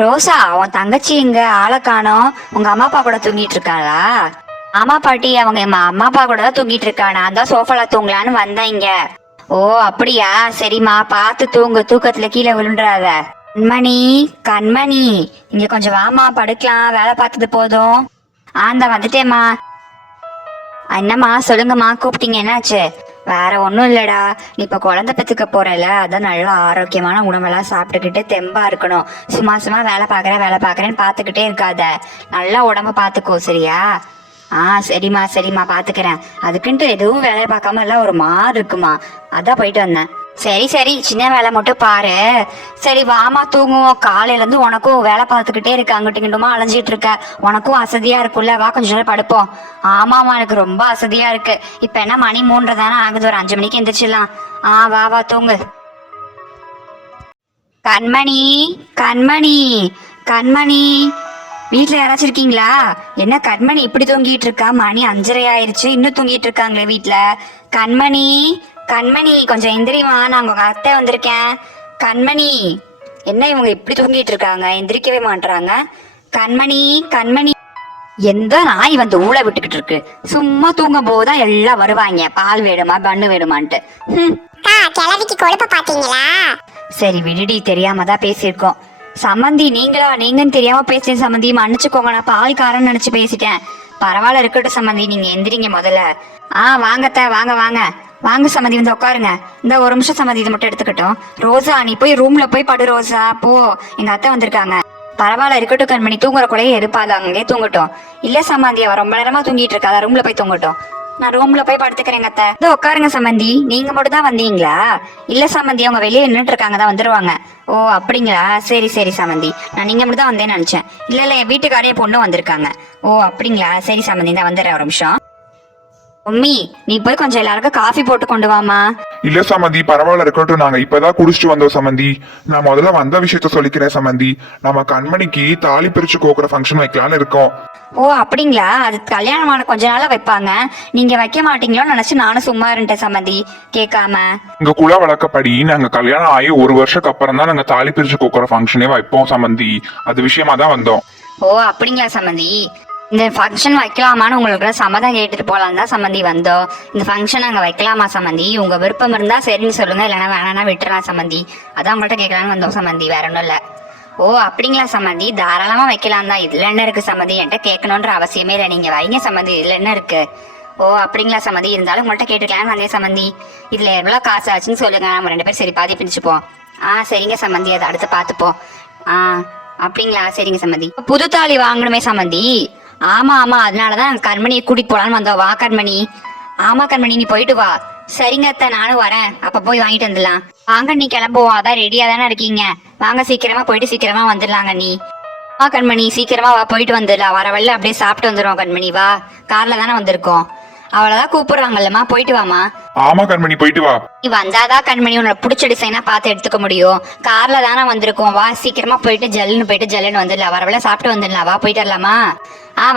ரோசா, உன் தங்கச்சி எங்க? ஆளை காணோம். உங்க அம்மா அப்பா கூட தூங்கிட்டு இருக்காளா? ஆமா பாட்டி, அவங்க அம்மா அப்பா கூட தான் தூங்கிட்டு இருக்கா. நான் தான் சோஃபால தூங்கலான்னு வந்தேன் இங்க. ஓ அப்படியா, சரிம்மா, பார்த்து தூங்கு, தூக்கத்துல கீழே விழுந்துடாத. கண்மணி, கண்மணி, இங்க கொஞ்சம் வாமா, படுக்கலாம், வேலை பார்த்தது போதும். ஆந்தா வந்துட்டேம்மா. என்னம்மா, சொல்லுங்கம்மா, கூப்பிட்டீங்க, என்னாச்சு? வேற ஒன்றும் இல்லடா, நீ இப்போ குழந்தை பெற்றுக்க போறல, அதான் நல்லா ஆரோக்கியமான உணவெல்லாம் சாப்பிட்டுக்கிட்டு தெம்பா இருக்கணும். சும்மா சும்மா வேலை பார்க்குறேன்னு பார்த்துக்கிட்டே இருக்காத. நல்லா உடம்ப பார்த்துக்கோ, சரியா? சரிம்மா சரிம்மா, பார்த்துக்கிறேன். அதுக்குன்ட்டு எதுவும் வேலையை பார்க்காம எல்லாம் ஒரு மாதிரி இருக்குமா, அதான் போயிட்டு வந்தேன். சரி சரி, சின்ன வேலை மட்டும் பாரு. சரி வாமா, தூங்குவோம். காலையிலேருந்து உனக்கும் வேலை பார்த்துக்கிட்டே இருக்க, அங்கிட்டு இங்கிட்டுமா அலைஞ்சிட்டு இருக்க, உனக்கும் அசதியா இருக்குல்ல, வா கொஞ்ச நேரம் படுப்போம். ஆமாம்மா, எனக்கு ரொம்ப அசதியா இருக்கு. இப்போ என்ன மணி 3 தானே ஆகுது, ஒரு 5 மணிக்கு எந்திரிச்சிடலாம். வா வா, தூங்கு. கண்மணி, கண்மணி, கண்மணி, வீட்டில் யாராச்சும் இருக்கீங்களா? என்ன கண்மணி இப்படி தூங்கிட்டு இருக்கா? மணி 5:30 ஆயிடுச்சு, இன்னும் தூங்கிட்டு இருக்காங்களே வீட்டில். கண்மணி, கண்மணி, கொஞ்சம் எந்திரிமா, நான் உங்க அத்தை வந்திருக்கேன். கண்மணி, என்ன இவங்க இப்படி தூங்கிட்டு இருக்காங்க, எந்திரிக்கவே மாட்டாங்க. கண்மணி, கண்மணி, எந்த நாய் வந்து ஊழ விட்டுக்கிட்டு இருக்கு? சும்மா தூங்கும் போதுதான் எல்லாம் வருவாங்க, பால் வேணுமா பண்ணு வேணுமான்ட்டு. கிளவிக்கு கொழுப்ப பாத்தீங்களா? சரி விடுடி, தெரியாம தான் பேசியிருக்கோம். சம்மந்தி, நீங்கன்னு தெரியாம பேசிட்டேன் சம்மந்தி, மன்னிச்சுக்கோங்க, நான் பால்காரன்னு நினைச்சு பேசிட்டேன். பரவாயில்ல, இருக்கட்டும் சம்மந்தி, நீங்க எந்திரிங்க முதல்ல. வாங்கத்த, வாங்க வாங்க வாங்க சம்மந்தி, வந்து உட்காருங்க. இந்த ஒரு நிமிஷம் சம்மந்தி, இதை மட்டும் எடுத்துக்கிட்டோம். ரோசா, நீ போய் ரூம்ல போய் படு ரோசா, போ, எங்க அத்தை வந்திருக்காங்க. பரவாயில்ல, இருக்கட்டும் கண்மணி, தூங்குற கொலையை எதிர்ப்பாது, அங்கே தூங்கட்டும். இல்ல சம்மந்தி, அவ ரொம்ப நேரமா தூங்கிட்டு இருக்கா, ரூம்ல போய் தூங்கட்டும். நான் ரூம்ல போய் படுத்துக்கிறேங்க அத்தை. இதோ உட்காருங்க சம்மந்தி. நீங்க மட்டும் தான் வந்தீங்களா? இல்ல சம்மந்தி, அவங்க வெளியே நின்றுட்டு இருக்காங்க, தான் வந்துருவாங்க. ஓ அப்படிங்களா, சரி சரி சம்மந்தி, நான் நீங்க மட்டும் தான் வந்தேன்னு நினைச்சேன். இல்ல என் வீட்டுக்காரையே பொண்ணு வந்திருக்காங்க. ஓ அப்படிங்களா, சரி சம்மந்தி, தான் வந்துடுறேன் ஒரு நிமிஷம். மம்மி, நீ போய் கொஞ்சம் எல்லாருக்கும் காஃபி போட்டு கொண்டு வாமா. இல்ல சமந்தி, பரவாயில்ல, இருக்கட்டும், நாங்க இப்பதான் குடிச்சிட்டு வந்தோம் சமந்தி. நான் முதல்ல வந்த விஷயத்த சொல்லிக்கிறேன் சமந்தி. நம்ம கண்மணிக்கு தாலி பிரிச்சு கோக்குற ஃபங்க்ஷன் வைக்கலான்னு இருக்கோம். ஓ அப்படிங்களா, அது கல்யாணமான கொஞ்ச நாளா வைப்பாங்க, நீங்க வைக்க மாட்டீங்களோன்னு நினைச்சு நானும் சும்மா இருந்தேன் சம்மந்தி, கேட்காம. எங்க குல வழக்கப்படி நாங்க கல்யாணம் ஆகி 1 வருஷத்துக்கு அப்புறம் தான் நாங்க தாலி பிரிச்சு கோக்குற ஃபங்க்ஷனே வைப்போம் சமந்தி. அது விஷயமா தான் வந்தோம். ஓ அப்படிங்களா சம்மந்தி, இந்த ஃபங்க்ஷன் வைக்கலாமான்னு உங்களுக்கு சம்மதம் கேட்டுட்டு போலாம் தான் சம்மந்தி வந்தோம். இந்த ஃபங்க்ஷன் அங்கே வைக்கலாமா சம்மந்தி? உங்க விருப்பம் இருந்தா சரின்னு சொல்லுங்க, இல்லைன்னா வேணான்னா விட்டுறலாம் சம்மந்தி. அதான் உங்கள்கிட்ட கேட்கலான்னு வந்தோம் சம்மந்தி, வேற ஒன்றும் இல்லை. ஓ அப்படிங்களா சம்மந்தி, தாராளமா வைக்கலாம் தான். இதுல என்ன இருக்கு சம்மந்தி, என்கிட்ட கேட்கணுன்ற அவசியமே இல்லை, நீங்க வைங்க சம்மந்தி, இதுல என்ன இருக்கு? ஓ அப்படிங்களா சம்மந்தி, இருந்தாலும் உங்கள்கிட்ட கேட்டுக்கலான்னு வந்தேன் சம்மந்தி. இதுல எவ்வளோ காசு ஆச்சுன்னு சொல்லுங்க, நம்ம 2 பேரும் சரி பாதி பிரிச்சுப்போம். சரிங்க சம்மந்தி, அதை அடுத்து பார்த்துப்போம். அப்படிங்களா, சரிங்க சம்மந்தி. புது தாலி வாங்கணுமே சம்மந்தி? ஆமா ஆமா, அதனாலதான் கண்மணியை கூட்டிட்டு போலான்னு வந்தோம். வா கண்மணி. ஆமா கண்மணி, நீ போயிட்டு வா. சரிங்க அத்தை, நானும் வரேன், அப்ப போய் வாங்கிட்டு வந்துடலாம். வாங்க, நீ கிளம்புவோம், அதான் ரெடியா தானே இருக்கீங்க. வாங்க, சீக்கிரமா போயிட்டு சீக்கிரமா வந்துடலாங்க. நீ வா கண்மணி, சீக்கிரமா வா, போயிட்டு வந்துடலாம். வர வழியில அப்படியே சாப்பிட்டு வந்துடுவோம் கண்மணி, வா, கார்ல தானே வந்திருக்கோம். அவளதான் கூப்பிடுறாங்கல்லம்மா, போயிட்டு வாமா. ஆமா கண்மணி, போயிட்டு வா. நீ வந்தாதான் கண்மணி உன்னோட பிடிச்ச டிசைனா பார்த்து எடுத்துக்க முடியும். கார்ல தானே வந்திருக்கோம், வா சீக்கிரமா போயிட்டு ஜல்லுன்னு வந்துடலாம். வரவெல்லாம் சாப்பிட்டு வந்துடலாம், வா போயிட்டு வரலாமா?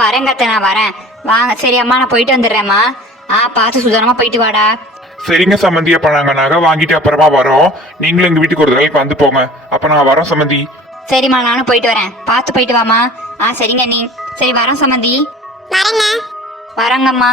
வரேங்க அத்தை, நான் வரேன். வாங்க, சரி அம்மா, நான் போயிட்டு வந்துடுறேம்மா. பார்த்து சுதாரமா போயிட்டு வாடா. சரிங்க சம்மந்தி, அப்ப நாங்க நகை வாங்கிட்டு அப்புறமா வரோம். நீங்களும் எங்க வீட்டுக்கு ஒரு தடவைக்கு வந்து போங்க. அப்ப நான் வரோம் சம்மந்தி. சரிம்மா, நானும் போயிட்டு வரேன், பார்த்து போயிட்டு வாமா. சரிங்க நீ. சரி வரோம் சம்மந்தி. வரேங்க. வரேங்கம்மா.